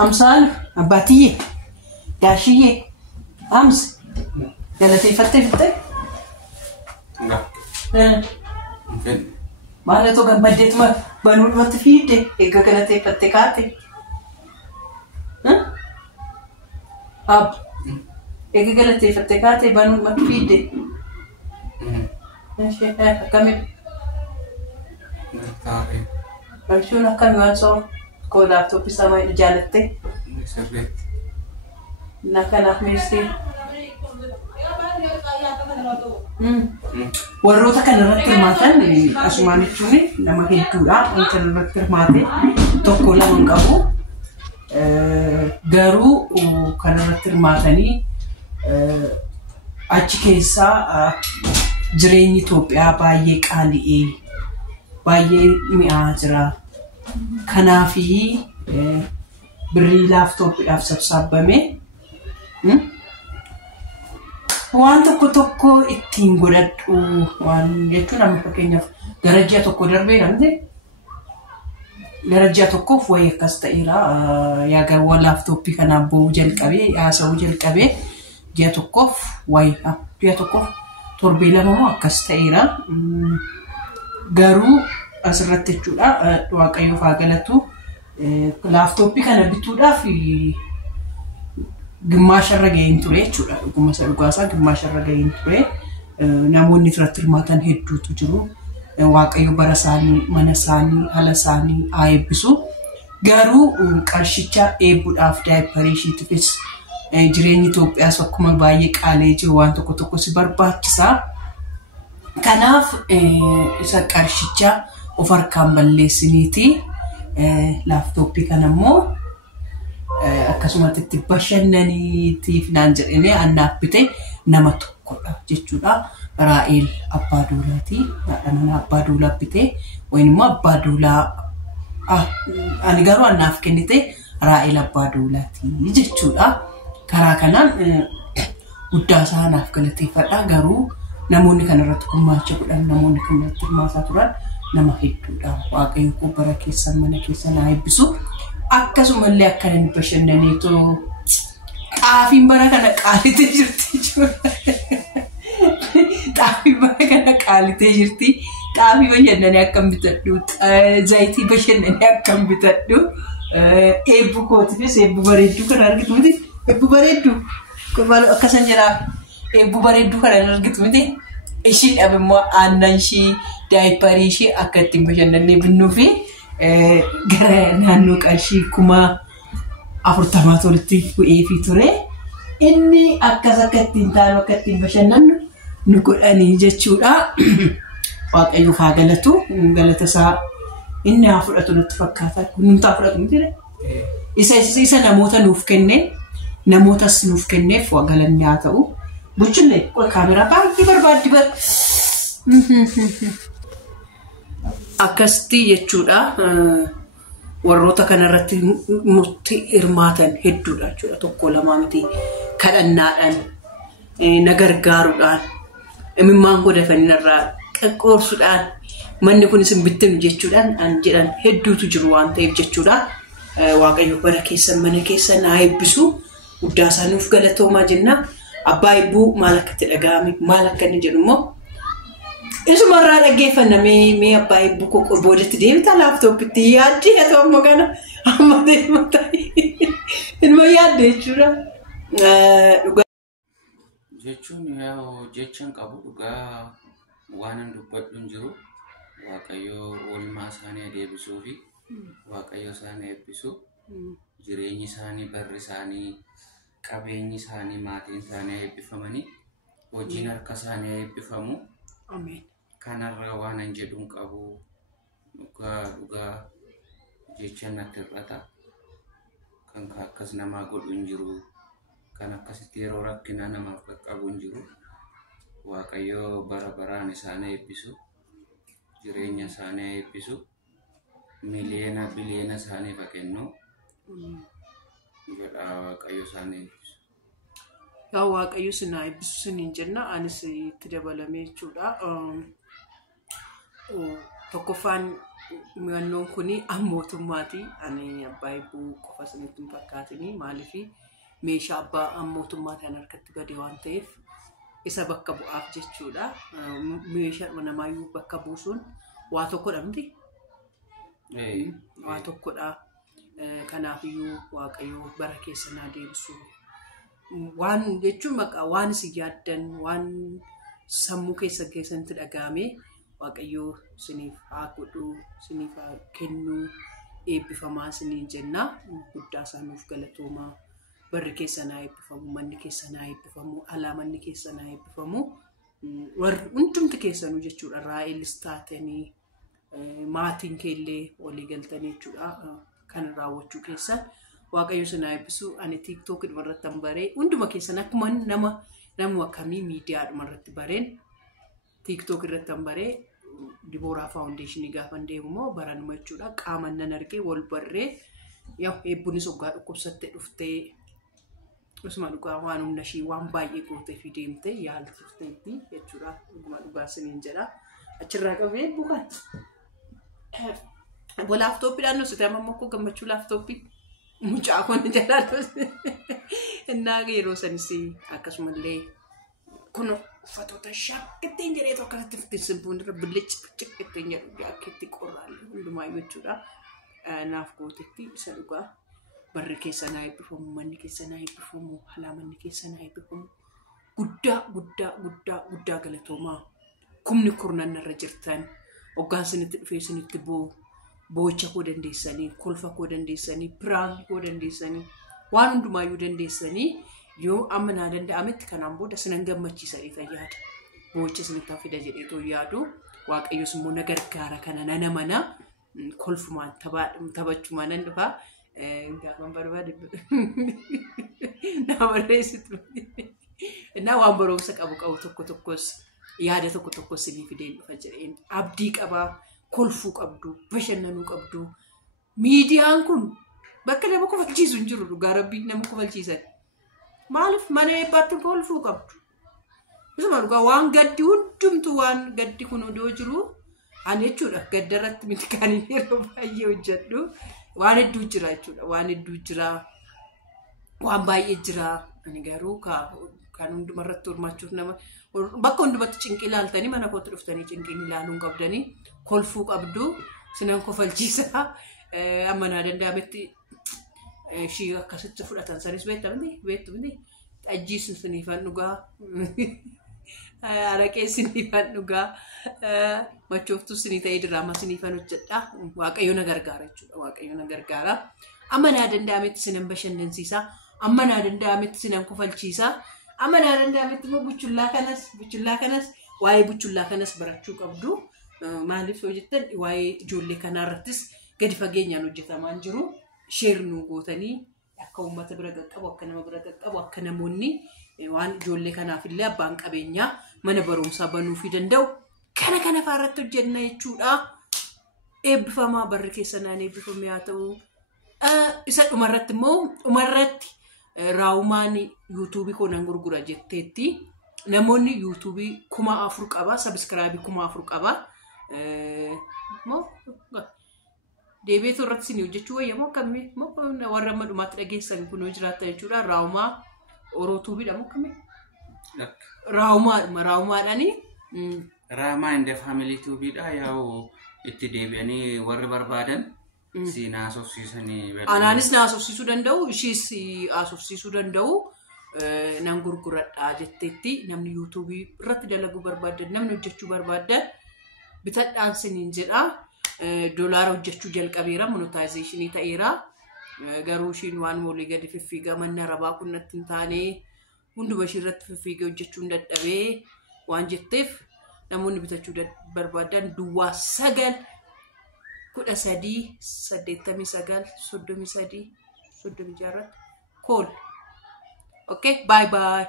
أمثال أباتية داشية أمس قالتي فتي لا ما له تو قد بديت ما بنقول ما تفيدي إيجا قالتي فتي كاتي أب إيجا قالتي فتي كاتي بنقول ما تفيدي ماشي كمل برشونا كم يوانسو كولا تو بسما جالتي نكان أحميسي warroota kan irratti hirmaatan asumaan jechuun nama hedduudha kan irratti hirmaate tokko lama qabu garuu kan irratti hirmaatanii achi keessaa jireenyi Itoophiyaa baay'ee qaali'ee baay'ee mi'aa jira kanaafi birrii laaftooppiidhaaf sabsaabame waan tokko ittiin godhadhu waan jechuun amma fakkeenyaaf darajaa tokko darbee namni darajaa tokkoof wayii akkas ta'eera yaa waan laaftoppii kanaan boo'uu jalqabee haasa'uu jalqabee ji'a tokkoof wayii ji'a tokkoof torbee lama moo akkas ta'eera garuu asirratti jechuudha waaqayyoof haa galatu laaftoppii kana bituudhaaf ግማሽ አረጋይን ቱሬ ቹላ ጉመሰ ጓሳ ግማሽ አረጋይን ቱሬ ናሞኒ ትራትርማታን ሄዱቱ ጅሩ ዋቀዩ በረሳኒ መነሳኒ አለሳኒ አይብሱ ጋሩ ቀርሽቻ ኤቡዳፍ ዳይፐሪሺ ትፍስ ጅሬኝ ኢትዮጵያ ሰኩመ ባየ ቃሌጅ ዋንተ ኮተኮ ሲበርባችሳ ከናፍ ኢሳ ቀርሽቻ ኦፈርካም በሌስኒቲ ላፕቶፕ ከነሞ akkasumatti itti bashannaniitiif naan jedhanii annaafite nama tokkodha jechuudha Raa'el Abbaa Duulaati haadha Abbaa Duulaa bite wayinimmoo Abbaa Duulaa ani garuu annaaf kennite Raa'el Abbaa Duulaati jechuudha karaa kanaan guddaa isaa naaf galateeffadha garuu namoonni kan irratti gumaacha godhan namoonni kan irratti hirmaataa turan nama hedduudha waaqayyo koo bara keessan mana keessan haa eebbisu akkasumallee akkana ni bashannaniitu xaafiin bara kana qaalitee jirti xaafii bara kana qaalitee jirti xaafii bashannanii akkam bitadhu zayitii bashannanii akkam bitadhu eebbu kootifis eebbu bareedduu kan argitu miti eebbu bareedduu akkasan jedhaa eebbu bareedduu kan argitu miti ishii dhabimmoo aannan ishii daayiparii ishii akka ittiin bashannanii binnuufi gara naannoo qarshii kuma 40 tolitti bu'ee fi ture inni akkas akka ittiin taanu akka ittiin bashannannu nu godhanii jechuudha waaqayyoof haa galatu galata isaa inni haa fudhatu natti fakkaata nuti haa fudhatu miti isa namoota nuuf kenne namootas nuuf kenneef waa galanni haa ta'u buchillee kaameraa baay'ee barbaaddi akkasti jechuudha warroota kanarratti murtii hirmaatan hedduudha jechuudha tokko lama miti kadhannaadhaan nagargaaruudhaan imimmaan godhafanii irraa qaqqoorsuudhaan manni kunis bittin jechuudhaan an jedhan hedduutu jiru waan ta'eef jechuudha waaqayyo bara keessan mana keessan haa eebbisu guddaa isaanuuf galatoomaa jenna abbaa eebbuu maal akka itti dhaga'ame maal akka inni jedhu immoo isuma irraa dhaggeeffannamee mee abbaa eebbuu koo boodatti deebita laaftooppitti yaaddi haa ta'u ammoo kana amma deemata ilma yaadde jechuudha jechuun yaa jechaan qabu dhugaa waan dubbadhuun jiru waaqayyo oolmaa isaanii deebisuu fi waaqayyo isaanii eebbisuu jireenyi isaanii barri isaanii qabeenyi isaanii maatiin isaanii eebbifamanii hojiin harka isaanii eebbifamu amen kanarra waan an jedhuun qabu dhugaa jechaan natti hir'ata kan akkas namaa godhuun jiru kan akkasitti yeroo rakkinaa namaaf qaqqabuun jiru waaqayyo bara baraan isaanii eebbisu jireenya isaanii eebbisu miliyoona biliyoona isaanii kennu jedha waaqayyo isaanii eebbisu yaa waaqayyo sinaa eebbisu siniin jenna anis itti dabalamee jechuudha tokkoffaan Mi'annoon kuni ammootummaati. Ani abbaa eebbuu qofa isinitti hin fakkaatini. Maaliif meeshaa abbaa ammootummaa kan harkatti badee waan ta'eef isa bakka bu'aaf jechuudha. Meeshaa namaayyuu bakka buusuun waa tokkodha miti. Waa tokkodha. Kanaafiyyuu Waaqayyoo bara keessa naa deebisu. Waan jechuun maqaa waan isin yaaddan waan sammuu keessanitti dhaga'ame Waaqayyoo isiniif haa godhu, isiniif haa kennu, eebbifamaa isiniin jenna. Guddaa isaanuuf galatoomaa. Barri keessa naa eebbifamu, manni keessa naa eebbifamu, alaa manni keessa naa eebbifamu. Hundumti keessanuu jechuudha. Raa'elis taatanii maatiin keellee walii galtanii jechuudha. Kan raawwachuu keessan Waaqayyo sinaa eebbisu. Ani TikTok irratti baree hunduma keessan akkuma nama akkamii miidiyaadhuma irratti bareen TikTok irratti baree Dibooraa Foundation gaafan deemu baranuma jechuudha. Qaaman nan argee wal barree eebbuunis hoggaa dhukkubsattee dhuftee osuma dhugaa waan humna ishii waan baay'ee gootee fi deemtee yaalchifteetti jechuudha. Dhugaa isiniin jedha. Achirraa qabee eebbuu kan. Laaptooppidhaan nuti amma mokko gammachuu laaptooppii mucaa kun jalaatu innaa yeroo sanis akkasumallee kun uffatoota shakkittiin jedhee tokko irratti fittiin irra billichi ittiin jedhu akka itti qorraalle hundumaa jechuudha. Naaf gootetti isa dhugaa barri keessa naa eebbifamu, manni keessa naa eebbifamu, alaa manni keessa naa eebbifamu. Guddaa galatoomaa. Kumni kurnan irra jirtan hoggaan isinitti dhufee isinitti boocha koo dandeessanii, kolfa koo dandeessanii, piraanki koo dandeessanii, waan hundumaayyuu dandeessanii yoo amma naa danda'ametti kanaan booda sinan gammachiisanii fayyaada. Boocha isinitti fida jedheetoo yaadu. Waaqayyos immoo na gargaara kana nana mana kolfumaan taphachumaan nan dhufaa. Gaafan barbaade naa barreessitu. Naa waan barumsa qabu tokkos yaada tokkos isinii fideen dhufa jedheen abdii qabaa. Kolfuu qabdu, bashannanuu qabdu. Miidiyaan kun bakka nama kofalchiisu hin jiru dhugaa rabbii nama kofalchiisan. Maaliif mana eebbaatti kolfuu qabdu? Misuma dhugaa waan gaddi hundumtu waan gaddi kun odoo jiru ani jechuudha gadda irratti miti kan yeroo baay'ee hojjedhu waan hedduu jira jechuudha. Waan hedduu jira. Waan baay'ee jira. Ani garuu kan hundumarratti hirmaachuuf nama bakka hundumatti cinqii ilaaltanii mana kootti dhuftanii cinqii ilaaluun qabdanii kolfuu qabdu sinan kofalchiisa. Amma naa danda'ametti ishii akkasitti fudhatan sanis beektu miti ajjiis siniifan dhugaa araqee siniifan dhugaa machooftuu sinii ta'ee diraama siniifan hojjedha. Waaqayyo na gargaara jechuudha. Waaqayyo na gargaara. Amma naa danda'ametti sinan bashannansiisa. Amma naa danda'ametti sinan kofalchiisa. Amma naa danda'ametti immoo buchullaa kanas waa'ee buchullaa kanas barachuu qabdu. Maaliif yoo jettan waa'ee ijoollee kanaarrattis gadi fageenyaan hojjetamaa jiru. Sheer nuu gootanii akka uummata bira qaqqabu, akka nama bira qaqqabu, akka namoonni waan ijoollee kanaafillee abbaan qabeenyaa mana barumsaa banuufii danda'u kana faarratti hojjenna jechuudha. Eebbifamaa barri keessanaan eebbifame haa ta'u. Isa dhumarratti immoo raawumaan yuutuubii koonaan gurgura jetteetti namoonni yuutuubii 4,000 qaba, sabiskiraabii 4,000 qaba. Deebiitu irratti isin hojjechuu wayyamoo akkamii warra amma dhumaatti dhageessan kun hojii jiraata jechuudha. Raawumaa orootuubiidha moo akkamii? Raawumaadhaani. Raamaa inda faamilii tuubiidha yaa'u itti deebi'anii warri barbaadan. Si naasofsiisanii anaanis naasofsiisuu danda'u, ishiis naasofsiisuu danda'u. Nan gurguradhaa jetteetti namni yuutuubii irratti dalaguu barbaadan, namni hojjechuu barbaadan bitadhaan siniin jedha. Doolaara hojjechuu jalqabeera, monetization ta'eera. Garuu ishiin waan walii gadi fiffiigaa manna rabaa kunnatti hin taane hunduma ishii irratti fiffiigee hojjechuu hin dadhabee waan jetteef namoonni bitachuu barbaadan duwwaa 913 call. Okay, bye bye.